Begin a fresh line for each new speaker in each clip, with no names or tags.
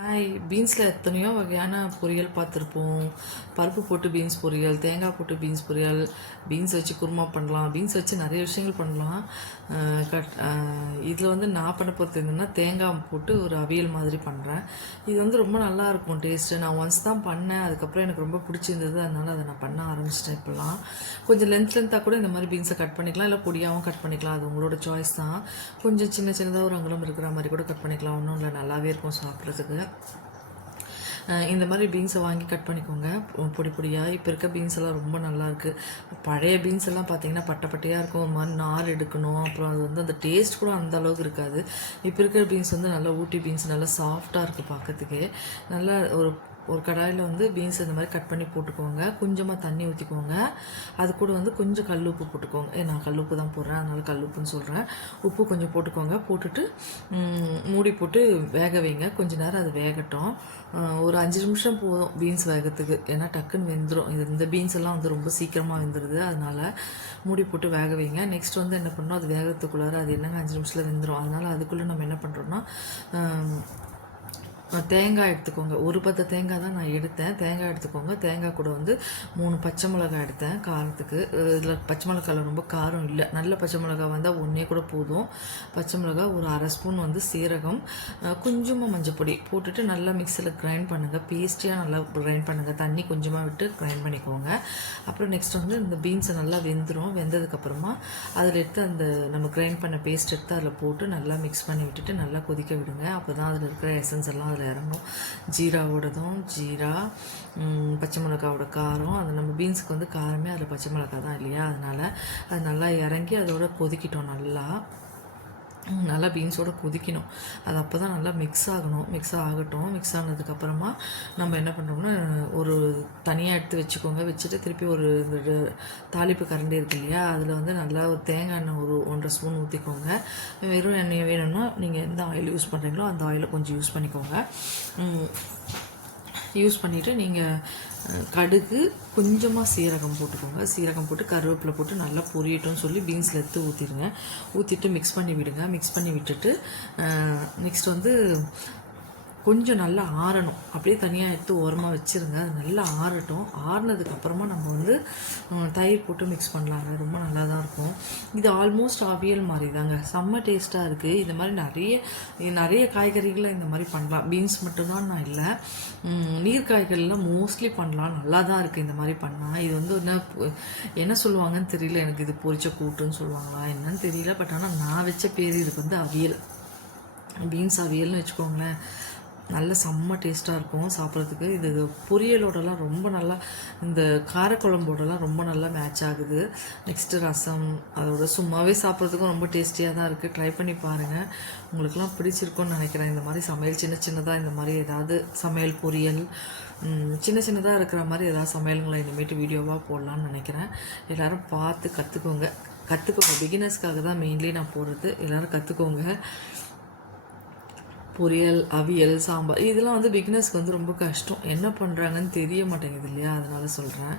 Hi பீன்ஸில் எத்தனையோ வகையான பொரியல் பார்த்துருப்போம். பருப்பு போட்டு பீன்ஸ் பொரியல் தேங்காய் போட்டு பீன்ஸ் பொரியல் பீன்ஸ் வச்சு குருமா பண்ணலாம் பீன்ஸ் வச்சு நிறைய விஷயங்கள் பண்ணலாம். கட் இதில் வந்து நான் பண்ண போகிறது என்னென்னா தேங்காய் போட்டு ஒரு அவியல் மாதிரி பண்ணுறேன் இது வந்து ரொம்ப நல்லா இருக்கும் டேஸ்ட்டு நான் ஒன்ஸ் தான் பண்ணேன் அதுக்கப்புறம் எனக்கு ரொம்ப பிடிச்சிருந்தது. அதனால் அதை நான் பண்ண ஆரம்பிச்சிட்டேன் இப்போலாம் கொஞ்சம் லென்த் லென்த்தாக கூட இந்த மாதிரி பீன்ஸை கட் பண்ணிக்கலாம். இல்லை பொடியாகவும் கட் பண்ணிக்கலாம். அது உங்களோட சாய்ஸ் தான். கொஞ்சம் சின்ன சின்னதாக ஒரு அங்குலம் இருக்கிற மாதிரி கூட கட் பண்ணிக்கலாம். ஒன்றும் இல்லை நல்லாவே இருக்கும் சாப்பிட்றதுக்கு. இந்த மாதிரி பீன்ஸை வாங்கி கட் பண்ணிக்கோங்க. பொடி பொடியாக இப்போ இருக்க பீன்ஸ் எல்லாம் ரொம்ப நல்லாயிருக்கு பழைய பீன்ஸ் எல்லாம் பார்த்தீங்கன்னா பட்டை பட்டையாக இருக்கும். ஒரு மாதிரி நார் எடுக்கணும். அப்புறம் அது வந்து அந்த டேஸ்ட் கூட அந்த அளவுக்கு இருக்காது. இப்போ இருக்கிற பீன்ஸ் வந்து நல்லா ஊட்டி பீன்ஸ் நல்லா சாஃப்டாக இருக்குது பார்க்கறதுக்கே நல்லா ஒரு ஒரு கடாயில் வந்து பீன்ஸ் இந்த மாதிரி கட் பண்ணி போட்டுக்கோங்க. கொஞ்சமாக தண்ணி ஊற்றிக்கோங்க அது கூட வந்து கொஞ்சம் கல் உப்பு போட்டுக்கோங்க. ஏ நான் கல் உப்பு தான் போடுறேன். அதனால கல் உப்புன்னு சொல்கிறேன் உப்பு கொஞ்சம் போட்டுக்கோங்க. போட்டுட்டு மூடி போட்டு வேக வைங்க. கொஞ்ச நேரம் அது வேகட்டும். ஒரு அஞ்சு நிமிஷம் போதும் பீன்ஸ் வேகத்துக்கு. ஏன்னா டக்குன்னு வெந்துடும் இது இந்த பீன்ஸ் எல்லாம் வந்து ரொம்ப சீக்கிரமாக வெந்துடுது அதனால் மூடி போட்டு வேக வைங்க. நெக்ஸ்ட் வந்து என்ன பண்ணோம் அது வேகத்துக்குள்ளார அது என்னங்க அஞ்சு நிமிஷத்தில் வெந்துடும் அதனால் அதுக்குள்ளே நம்ம என்ன பண்ணுறோன்னா தேங்காய் எடுத்துக்கோங்க. ஒரு பத்து தேங்காய் தான் நான் எடுத்தேன். தேங்காய் எடுத்துக்கோங்க. தேங்காய் கூட வந்து மூணு பச்சை மிளகாய் எடுத்தேன் காரத்துக்கு. இதில் பச்சை மிளகாயில் ரொம்ப காரம் இல்லை. நல்ல பச்சை மிளகாய் வந்தால் ஒன்றே கூட போதும். பச்சை மிளகாய் ஒரு அரை ஸ்பூன் வந்து சீரகம் கொஞ்சமாக கொஞ்சமாக மஞ்சப்பொடி போட்டுட்டு நல்லா மிக்சியில் கிரைண்ட் பண்ணுங்கள் பேஸ்டியாக நல்லா கிரைண்ட் பண்ணுங்கள் தண்ணி கொஞ்சமாக விட்டு கிரைண்ட் பண்ணிக்கோங்க. அப்புறம் நெக்ஸ்ட் வந்து இந்த பீன்ஸை நல்லா வெந்துடும் வெந்ததுக்கப்புறமா அதில் எடுத்து அந்த நம்ம கிரைண்ட் பண்ண பேஸ்ட் எடுத்து அதில் போட்டு நல்லா மிக்ஸ் பண்ணி விட்டுட்டு நல்லா கொதிக்க விடுங்க. அப்போ தான் அதில் இருக்கிற எசன்ஸ் எல்லாம் அதில் இறங்கும் ஜீராவோடதும் ஜீரா பச்சை மிளகாவோட காரம். அது நம்ம பீன்ஸுக்கு வந்து காரமே அதில் பச்சை மிளகா தான் இல்லையா? அதனால் அது நல்லா இறங்கி அதோட கொதிக்கிட்டோம் நல்லா. நல்லா பீன்ஸோட கொதிக்கணும். அது அப்போ தான் நல்லா மிக்ஸ் ஆகணும். மிக்ஸ் ஆகட்டும். மிக்ஸ் ஆனதுக்கப்புறமா நம்ம என்ன பண்ணுறோம்னா ஒரு தனியாக எடுத்து வச்சுக்கோங்க. வச்சுட்டு திருப்பி ஒரு தாளிப்பு கரண்டி இருக்கு இல்லையா? அதில் வந்து நல்லா ஒரு தேங்காய் எண்ணெய் ஒரு ஒன்றரை ஸ்பூன் ஊற்றிக்கோங்க வெறும் எண்ணெய் வேணும்னா நீங்கள் எந்த ஆயில் யூஸ் பண்ணுறீங்களோ அந்த ஆயிலை கொஞ்சம் யூஸ் பண்ணிக்கோங்க. யூஸ் பண்ணிவிட்டு நீங்கள் கடுகு கொஞ்சமாக சீரகம் போட்டுக்கோங்க. சீரகம் போட்டு கருவேப்பிலை போட்டு நல்லா பொரியட்டும்னு சொல்லி பீன்ஸில் எடுத்து ஊற்றிடுங்க ஊற்றிட்டு மிக்ஸ் பண்ணி விடுங்க. மிக்ஸ் பண்ணி விட்டுட்டு நெக்ஸ்ட் வந்து கொஞ்சம் நல்லா ஆறணும். அப்படியே தனியாக எடுத்து ஓரமாக வச்சுருங்க. அது நல்லா ஆறட்டும். ஆறினதுக்கப்புறமா நம்ம வந்து தயிர் போட்டு மிக்ஸ் பண்ணலாங்க ரொம்ப நல்லா தான் இருக்கும். இது ஆல்மோஸ்ட் அவியல் மாதிரி தாங்க செம்ம டேஸ்ட்டாக இருக்குது இந்த மாதிரி நிறைய நிறைய காய்கறிகளை இந்த மாதிரி பண்ணலாம். பீன்ஸ் மட்டும்தான் நான் இல்லை. நீர் காய்கறிலாம் மோஸ்ட்லி பண்ணலாம். நல்லா தான் இருக்குது இந்த மாதிரி பண்ணால் இது வந்து என்ன என்ன சொல்லுவாங்கன்னு தெரியல. எனக்கு இது பொரிச்ச கூட்டுன்னு சொல்லுவாங்களா? என்னன்னு தெரியல. பட் ஆனால் நான் வச்ச பேர் இதுக்கு வந்து அவியல் பீன்ஸ் அவியல்னு வச்சுக்கோங்களேன். நல்ல செம்ம டேஸ்ட்டாக இருக்கும் சாப்பிட்றதுக்கு. இது பொரியலோடலாம் ரொம்ப நல்லா இந்த காரக்குழம்போடலாம் ரொம்ப நல்லா மேட்ச் ஆகுது. நெக்ஸ்ட்டு ரசம் அதோட சும்மாவே சாப்பிட்றதுக்கும் ரொம்ப டேஸ்டியாக தான் இருக்குது ட்ரை பண்ணி பாருங்கள் உங்களுக்குலாம் பிடிச்சிருக்கும்னு நினைக்கிறேன். இந்த மாதிரி சமையல் சின்ன சின்னதாக இந்த மாதிரி ஏதாவது சமையல் பொரியல் சின்ன சின்னதாக இருக்கிற மாதிரி ஏதாவது சமையலுங்களை இனிமேட்டு வீடியோவாக போடலான்னு நினைக்கிறேன். எல்லோரும் பார்த்து கற்றுக்கோங்க கற்றுக்கோங்க பிகினர்ஸ்க்காக தான் மெயின்லி நான் போடுறது. எல்லோரும் கற்றுக்கோங்க பொரியல் அவியல் சாம்பார் இதெல்லாம் வந்து பிக்னஸ்க்கு வந்து ரொம்ப கஷ்டம். என்ன பண்ணுறாங்கன்னு தெரிய மாட்டேங்குது இல்லையா? அதனால சொல்கிறேன்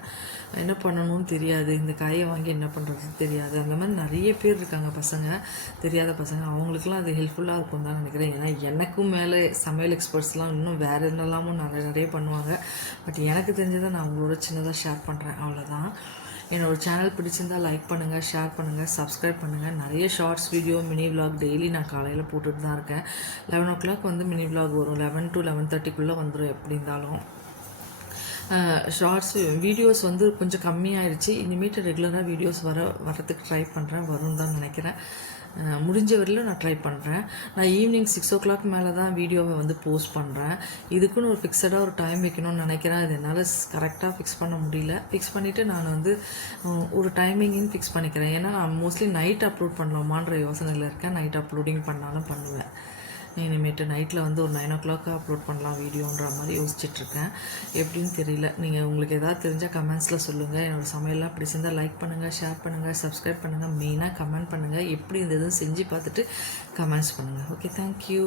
என்ன பண்ணணும்னு தெரியாது. இந்த காயை வாங்கி என்ன பண்ணுறது தெரியாது. அந்த மாதிரி நிறைய பேர் இருக்காங்க பசங்க. தெரியாத பசங்க. அவங்களுக்குலாம் அது ஹெல்ப்ஃபுல்லாக இருக்கும் தான் நினைக்கிறேன். ஏன்னா எனக்கும் மேலே சமையல் எக்ஸ்பர்ட்ஸ்லாம் இன்னும் வேறு என்னெல்லாமும் நிறைய நிறைய பண்ணுவாங்க. பட் எனக்கு தெரிஞ்சதை நான் அவங்களோட சின்னதாக ஷேர் பண்ணுறேன் அவ்வளோதான் என்னோட சேனல் பிடிச்சிருந்தா லைக் பண்ணுங்கள் ஷேர் பண்ணுங்கள் சப்ஸ்கிரைப் பண்ணுங்கள் நிறைய shorts video mini vlog daily நான் காலையில் போட்டுட்டு தான் இருக்கேன். லெவன் ஓ கிளாக் வந்து மினி விலாக் வரும். லெவன் டு லெவன் தேர்ட்டிக்குள்ளே வந்துடும் எப்படி இருந்தாலும். ஷார்ட்ஸ் வீடியோஸ் வந்து கொஞ்சம் கம்மியாயிடுச்சு இனிமேட்டு ரெகுலராக வீடியோஸ் வர வரத்துக்கு ட்ரை பண்ணுறேன் வரும்னு தான் நினைக்கிறேன். முடிஞ்ச வரையிலும் நான் ட்ரை பண்ணுறேன் நான் ஈவினிங் சிக்ஸ் ஓ கிளாக் மேலே தான் வீடியோவை வந்து போஸ்ட் பண்ணுறேன் இதுக்குன்னு ஒரு ஃபிக்ஸடாக ஒரு டைம் வைக்கணும்னு நினைக்கிறேன். அது என்னால் கரெக்டாக ஃபிக்ஸ் பண்ண முடியல. ஃபிக்ஸ் பண்ணிவிட்டு நான் வந்து ஒரு டைமிங்னு ஃபிக்ஸ் பண்ணிக்கிறேன். ஏன்னா மோஸ்ட்லி நைட் அப்லோட் பண்ணலாமான்ற யோசனையில் இருக்கேன். நைட் அப்லோடிங் பண்ணாலும் பண்ணுவேன். இனிமேட்டு நைட்டில் வந்து ஒரு நைன் ஓ கிளாக் அப்லோட் பண்ணலாம் வீடியோன்ற மாதிரி யோசிச்சுட்ருக்கேன். எப்படின்னு தெரியல. நீங்கள் உங்களுக்கு எதாவது தெரிஞ்சால் கமெண்ட்ஸில் சொல்லுங்கள் என்னோடய சமையல்லாம் பிடிச்சிருந்தா லைக் பண்ணுங்கள் ஷேர் பண்ணுங்கள் சப்ஸ்கிரைப் பண்ணுங்கள் மெயினாக கமெண்ட் பண்ணுங்கள் எப்படி இருந்ததுன்னு செஞ்சு பார்த்துட்டு கமெண்ட்ஸ் பண்ணுங்கள் ஓகே தேங்க்யூ